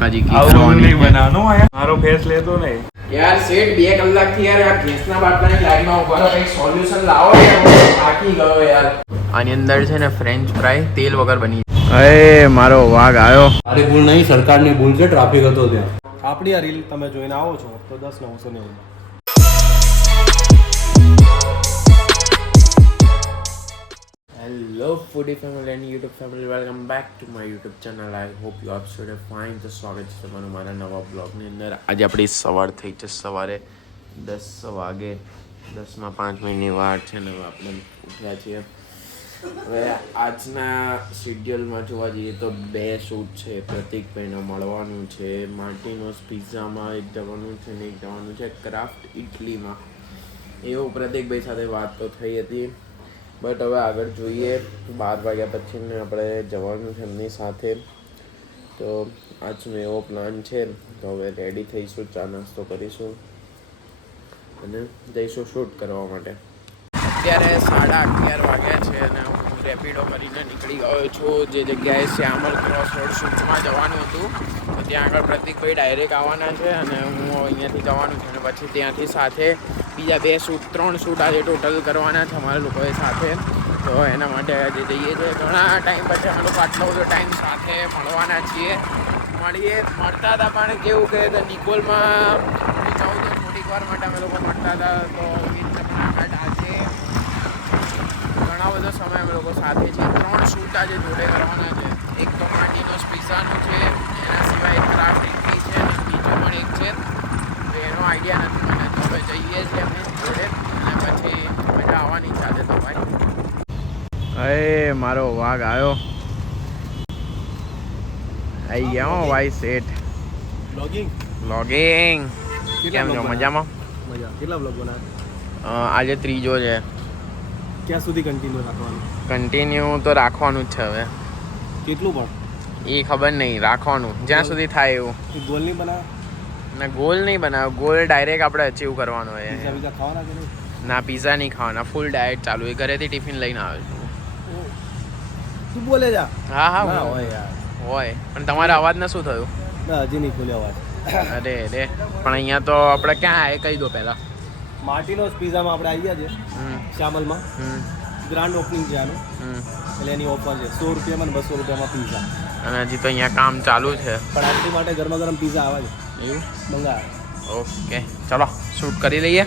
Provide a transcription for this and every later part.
હજી આવું નહીં બનાવવાનું આયા મારો ફેસ લેતો નહીં યાર સેટ 2 કલાકથી યાર આ ગેસના બાટલાની લાઈનમાં ઉભા રહો, કંઈક સોલ્યુશન લાવો યાર. હું થાકી ગયો યાર. આની અંદર છે ને ફ્રેન્ચ ફ્રાય તેલ વગર બની. અરે મારો વાઘ આવ્યો. મારી ભૂલ નહીં, સરકારની ભૂલ છે. ટ્રાફિક હતો ત્યાં. આપણી આ રીલ તમે જોઈને આવો છો તો 10/990. Hello foodie family and YouTube family, welcome back to my YouTube channel. I hope you are સુડે ફાઇન. તો સ્વાગત છે તમારું મારા નવા બ્લોગની અંદર. આજે આપણી સવાર થઈ છે, સવારે 10 વાગે 10:05 વાર છે ને આપણે ઉઠ્યા છીએ. હવે આજના શેડ્યુલમાં જોવા જઈએ તો 2 શૂટ છે. પ્રતિકભાઈને મળવાનું છે, માર્ટિનોસ પિઝામાં એક જવાનું છે ને એક જવાનું છે ક્રાફ્ટ ઇટલીમાં. એવું પ્રતિકભાઈ સાથે વાત તો થઈ હતી, બટ હવે આગળ જોઈએ. 12 વાગ્યા પછી ને આપણે જવાનું છે એમની સાથે. તો આજનો એવો પ્લાન છે. તો હવે રેડી થઈશું, ચા નાસ્તો કરીશું અને જઈશું શૂટ કરવા માટે. અત્યારે 11:30 વાગ્યા છે અને હું રેપિડો કરીને નીકળી ગયો છું જે જગ્યાએ શ્યામલ ક્રોસ રોડ શૂટમાં જવાનું હતું. તો ત્યાં આગળ પ્રતિકભાઈ ડાયરેક્ટ આવવાના છે અને હું અહીંયાથી જવાનું છે અને પછી ત્યાંથી સાથે બીજા 2 શૂટ 3 શૂટ આજે ટોટલ કરવાના છે અમારા લોકોએ સાથે. તો એના માટે આજે જઈએ છીએ. ઘણા ટાઈમ પછી અમે લોકો આટલો બધો ટાઈમ સાથે મળવાના છીએ. મળતા હતા પણ કેવું કે નિકોલમાં હું જાઉં તો થોડીક વાર માટે અમે લોકો મળતા હતા. તો આજે ઘણા બધો સમય અમે લોકો સાથે છે. 3 શૂટ આજે જોડે કરવાના છે. એક તો માર્ટિનોસ પિઝાનું છે, એના સિવાય ક્રાફ્ટ ઇટલી છે અને બીજું પણ એક છે. તો એનો આઈડિયા નથી મને. તો હવે જઈએ છીએ અમે જોડે અને પછી મજા આવવાની છે આજે તો ભાઈ. અરે મારો વાઘ આવ્યો. આવી ગયા હો ભાઈ સેટ. વ્લોગિંગ કેમ છો? મજામાં? મજા. કેટલા બ્લોગ બનાવ્યા? આજે ત્રીજો છે. ક્યાં સુધી કન્ટિન્યુ રાખવાનું? કન્ટિન્યુ તો રાખવાનું જ છે. હવે કેટલું પણ એ ખબર નહીં, રાખવાનું જ્યાં સુધી થાય એવું. ગોલ નહીં બનાવ? ના ગોલ નહીં બનાવ્યો. ગોલ ડાયરેક્ટ આપણે અચીવ કરવાનો હોય. પીઝા બીજા ખાવાના કે નહીં? ના પીઝા નહીં ખાવાના, ફૂલ ડાયટ ચાલુ. એ ઘરેથી ટિફિન લઈને આવે છે. તું બોલે જા. હા ના હા હોય યાર. હોય પણ તમારા અવાજને શું થયું? ના હજી નહીં ખોલ્યો અવાજ. અરે રે પણ અહીંયા તો આપણે ક્યાં આવે કહી દો પહેલાં. માર્ટિનોસ પિઝામાં આપણે આવી ગયા છે શ્યામલમાં. ગ્રાન્ડ ઓપનિંગ છે આનું. એટલે એની ઓફર છે 100 રૂપિયામાં અને 200 રૂપિયામાં પિઝા. અને હજી તો અહીંયા કામ ચાલુ છે. પણ આપણી માટે ગરમા ગરમ પિઝા આવે છે. એવું મંગાવે. ઓકે ચલો શૂટ કરી લઈએ.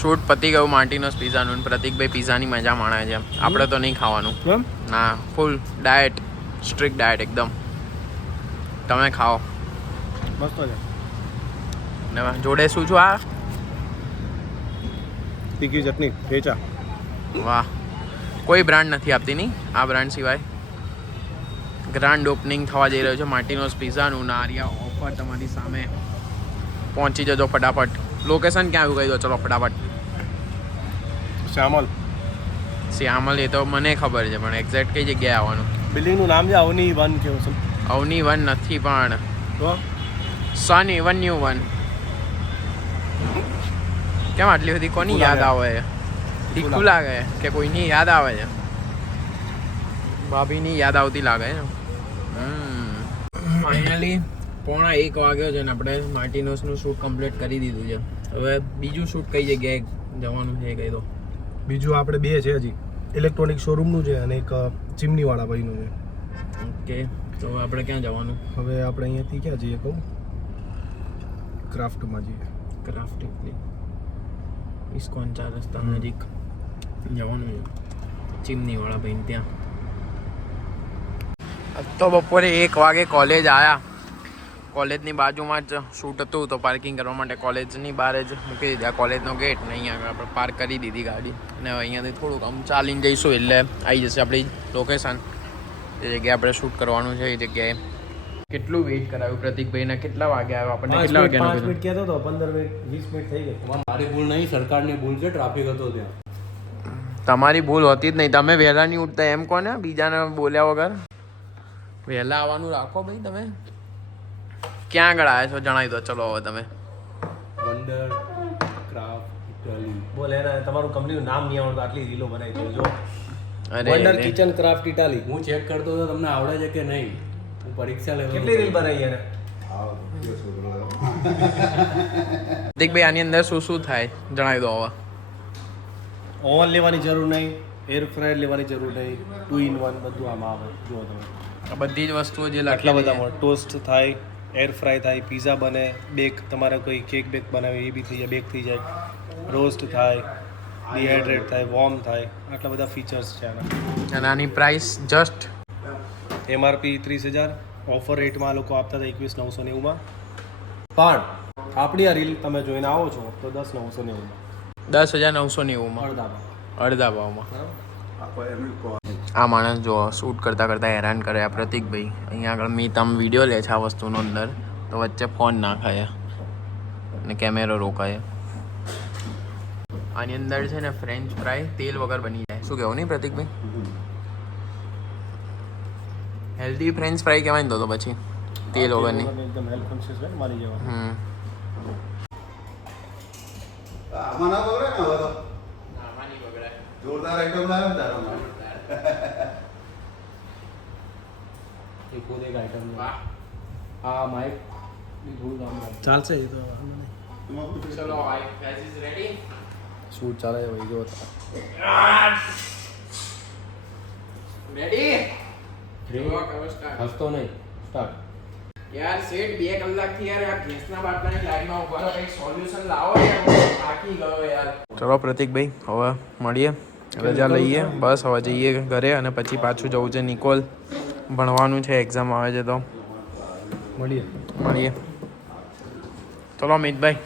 શૂટ પતી ગયું માર્ટિનોસ પિઝાનું. પ્રતિકભાઈ પિઝાની મજા માણે છે. આપણે તો નહીં ખાવાનું. કેમ? ના ફૂલ ડાયટ, સ્ટ્રિક્ટ ડાયટ એકદમ. તમે ખાઓ. મસ્ત છે. ને જોડે શું છું આ? તીખી ચટણી, ઠેચા. વાહ, કોઈ બ્રાન્ડ નથી આપતી નહીં આ બ્રાન્ડ સિવાય. ગ્રાન્ડ ઓપનિંગ થવા જઈ રહ્યો છે માર્ટિનોસ પિઝાનું. નારિયા ઓફર તમારી સામે. પહોંચી જજો ફટાફટ. લોકેશન ક્યાં આવ્યું કહી દો ચલો ફટાફટ. શ્યામલ. શ્યામલ એ તો મને ખબર છે પણ એક્ઝેક્ટ કઈ જગ્યાએ આવવાનું? બિલ્ડિંગનું નામ છે અવની 1 કેવું છે. અવની 1 નથી પણ તો સન એવન્યુ 1. કેમ આટલી બધી કોની યાદ આવે? તીખું લાગે કે કોઈની યાદ આવે છે? ભાભીની યાદ આવતી લાગે છે. ફાઇનલી 1:15 વાગ્યો છે ને આપણે માર્ટિનોસનું શૂટ કમ્પ્લીટ કરી દીધું છે. હવે બીજું શૂટ કઈ જગ્યાએ જવાનું છે કહી દો. બીજું આપણે 2 છે હજી. ઇલેક્ટ્રોનિક શોરૂમનું છે અને એક ચીમનીવાળા ભાઈનું છે. ઓકે તો હવે આપણે ક્યાં જવાનું? હવે આપણે અહીંયાથી ક્યાં જઈએ કહું? ક્રાફ્ટમાં જઈએ. ક્રાફ્ટ ઇટલી ઇસ્કોન 4 રસ્તા નજીક જવાનું ચીમનીવાળા ભાઈ ત્યાં. તો બપોરે 1 વાગે કોલેજ આવ્યા. કોલેજની બાજુમાં જ શૂટ હતું તો પાર્કિંગ કરવા માટે કોલેજની બહાર જ મૂકી દીધા કોલેજનો ગેટ ને અહીંયા આગળ આપણે પાર્ક કરી દીધી ગાડી. અને હવે અહીંયાથી થોડુંક આમ ચાલીને જઈશું એટલે આવી જશે આપણી લોકેશન. જે જગ્યાએ આપણે શૂટ કરવાનું છે એ જગ્યાએ. કેટલું વેઇટ કરાવ્યું પ્રતિકભાઈને? કેટલા વાગે આવ્યો આપણને? કેટલા વાગ્યાનો 5 મિનિટ કહેતો હતો, 15 મિનિટ 20 મિનિટ થઈ ગઈ. મારી ભૂલ નહીં, સરકારની ભૂલ છે. ટ્રાફિક હતો ત્યાં. તમારી ભૂલ હોતી જ નહીં. તમે વહેલા નહીં ઉઠતા એમ કોને? બીજાને બોલ્યા વગર વહેલા આવવાનું રાખો ભાઈ. તમે ક્યાં આગળ આવ્યા છો જણાવી દો ચલો હવે તમે. Wonder craft Italy. બોલ એના તમારું કંપનીનું નામ નહીં આવડતું, આટલી રીલો બનાવી દો જો. અરે વંડર કિચન ક્રાફ્ટ ઇટાલી. હું ચેક કરતો હતો તમને આવડે છે કે નહીં. હું પરીક્ષા લેવા કેટલી રીલ બનાવી એને પ્રતિકભાઈ આની અંદર શું શું થાય જણાવી દો હવે. ઓવન લેવાની જરૂર નહીં, એર ફ્રાયર લેવાની જરૂર નહીં, 2 in 1 બધું આમાં આવે. જુઓ તમે આ બધી જ વસ્તુઓ જે આટલા લખેલી છે. બધામાં ટોસ્ટ થાય, એર ફ્રાય થાય, પીઝા બને, બેક તમારે કોઈ કેક બેક બનાવે એ બી થઈ જાય, બેક થઈ જાય, રોસ્ટ થાય, ડિહાઇડ્રેટ થાય, વોર્મ થાય, આટલા બધા ફીચર્સ છે આના. અને આની પ્રાઇસ જસ્ટ એમઆરપી 30,000, ઓફર રેટમાં આ લોકો આપતા હતા 21,990 માં. પણ આપણી આ રીલ તમે જોઈને આવો છો તો 10,990 માં 10,990 અડધામાં. અડધા ભાવમાં. બરાબર. આ માણસ જો શૂટ કરતાં કરતાં હેરાન કરે આ પ્રતિકભાઈ. અહીંયા આગળ મી તમ વિડીયો લે છે આ વસ્તુનો અંદર, તો વચ્ચે ફોન નાખાય અને કેમેરો રોકાય. આની અંદર છે ને ફ્રેન્ચ ફ્રાય તેલ વગર બની જાય. શું કહેવું નહીં પ્રતિકભાઈ? હેલ્ધી ફ્રેન્ચ ફ્રાય કહેવાય ને તો પછી તેલ વગરની. એકદમ હેલ્થ કોન્શિયસ હોય ને મારી જેવા. આમાં ના બગડે ને હવે તો જોરદાર આઈટમ લાવ્યો ને તારો એ ખુદ એક આઈટમ આ માઇક થોડું કામ લાગે. ચાલશે એ તો વાંધો નહીં. ચલો ભાઈ, ગેસ ઇઝ રેડી. શૂટ ચાલે છે ભાઈ, જો રેડી? હસતો નહીં. સ્ટાર્ટ. યાર સેટ 2 કલાકથી યાર આ ગેસના બાટલાની લાઈનમાં ઉભા રહો, કંઈક સોલ્યુશન લાવો યાર. હું થાકી ગયો યાર. ચલો પ્રતિકભાઈ, હવે મળીએ, રજા લઈએ, બસ હવે જઈએ ઘરે અને પછી પાછું જવું છે નિકોલ. ભણવાનું છે, એક્ઝામ આવે છે તો મળીએ. ચલો અમિતભાઈ,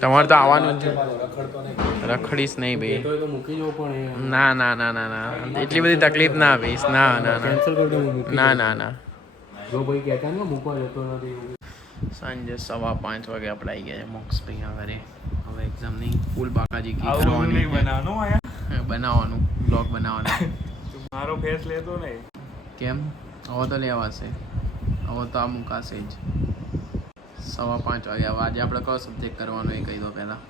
તમારે તો આવવાનું જ છે. રખડતો નહીં. રખડીશ નહીં ભાઈ. તો મૂકી જવું પણ એ ના ના ના ના ના, એટલી બધી તકલીફ ના આપીશ. ના ના ના કેન્સલ કરી દઉં. મૂકી ના દઉં. ના ના. જો ભાઈ કહેતા ને મૂકવા જતો નથી. સાંજે 5:15 વાગે આપણે આવી ગયા છે મોક્ષભાઈ ના ઘરે. હવે એક્ઝામની ફૂલ બાકાજી આવું નહીં બનાવવાનું આયા. બનાવવાનું, બ્લોગ બનાવવાનું. તું મારો ફેસ લેતો નહીં. કેમ? હવે તો લેવાશે, હવે તો આ મુકાશે જ. 5:15 વાગે. હવે આજે આપણે કયો સબ્જેક્ટ કરવાનો એ કહી દો પહેલાં.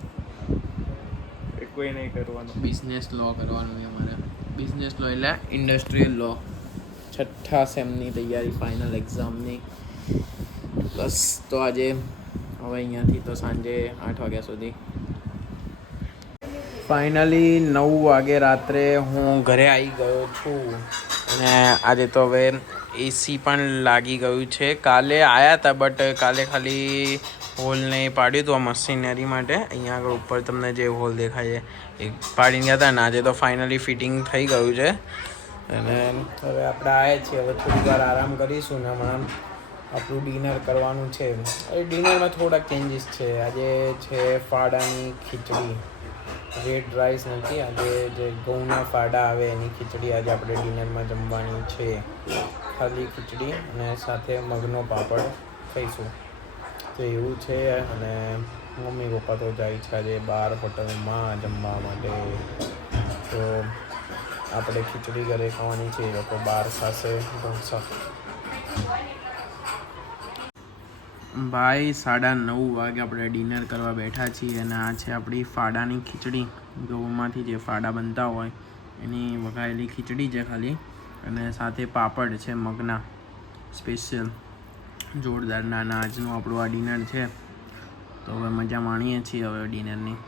એ કોઈ નહીં કરવાનું. બિઝનેસ લો કરવાનું છે અમારે. બિઝનેસ લો એટલે ઇન્ડસ્ટ્રીયલ લો. 6થા સેમની તૈયારી, ફાઇનલ એક્ઝામની. બસ તો આજે હવે અહીંયાથી તો સાંજે 8 વાગ્યા સુધી. ફાઇનલી 9 વાગે રાત્રે હું ઘરે આવી ગયો છું અને આજે તો હવે એસી પણ લાગી ગયું છે. કાલે આવ્યા હતા બટ કાલે ખાલી હોલને પાડ્યું હતું આ મશીનરી માટે. અહીંયા આગળ ઉપર તમને જે હોલ દેખાય છે એ પાડીને ગયા હતા ને આજે તો ફાઇનલી ફિટિંગ થઈ ગયું છે. અને હવે આપણે આવ્યા છીએ, હવે થોડી વાર આરામ કરીશું ને હમણાં આપણું ડિનર કરવાનું છે. હવે ડિનરમાં થોડાક ચેન્જીસ છે. આજે છે ફાડાની ખીચડી, રેડ રાઈસ નથી, આજે જે ઘઉંના ફાડા આવે એની ખીચડી આજે આપણે ડિનરમાં જમવાની છે. ખાલી ખીચડી અને સાથે મગનો પાપડ ખાઈશું. તો એવું છે. અને મમ્મી પપ્પા તો જાય છે આજે બહાર હોટલમાં જમવા માટે. તો આપણે ખીચડી ઘરે ખાવાની છે, એ લોકો બહાર ખાશે ઢોસા. ભાઈ 9:30 વાગે આપણે ડિનર કરવા બેઠા છીએ અને આ છે આપણી ફાડાની ખીચડી. ઘઉંમાંથી જે ફાડા બનતા હોય એની વઘારેલી ખીચડી છે ખાલી, અને સાથે પાપડ છે મગના સ્પેશિયલ જોરદાર. નાના આજનું આપણું આ ડિનર છે. તો હવે મજા માણીએ છીએ હવે ડિનરની.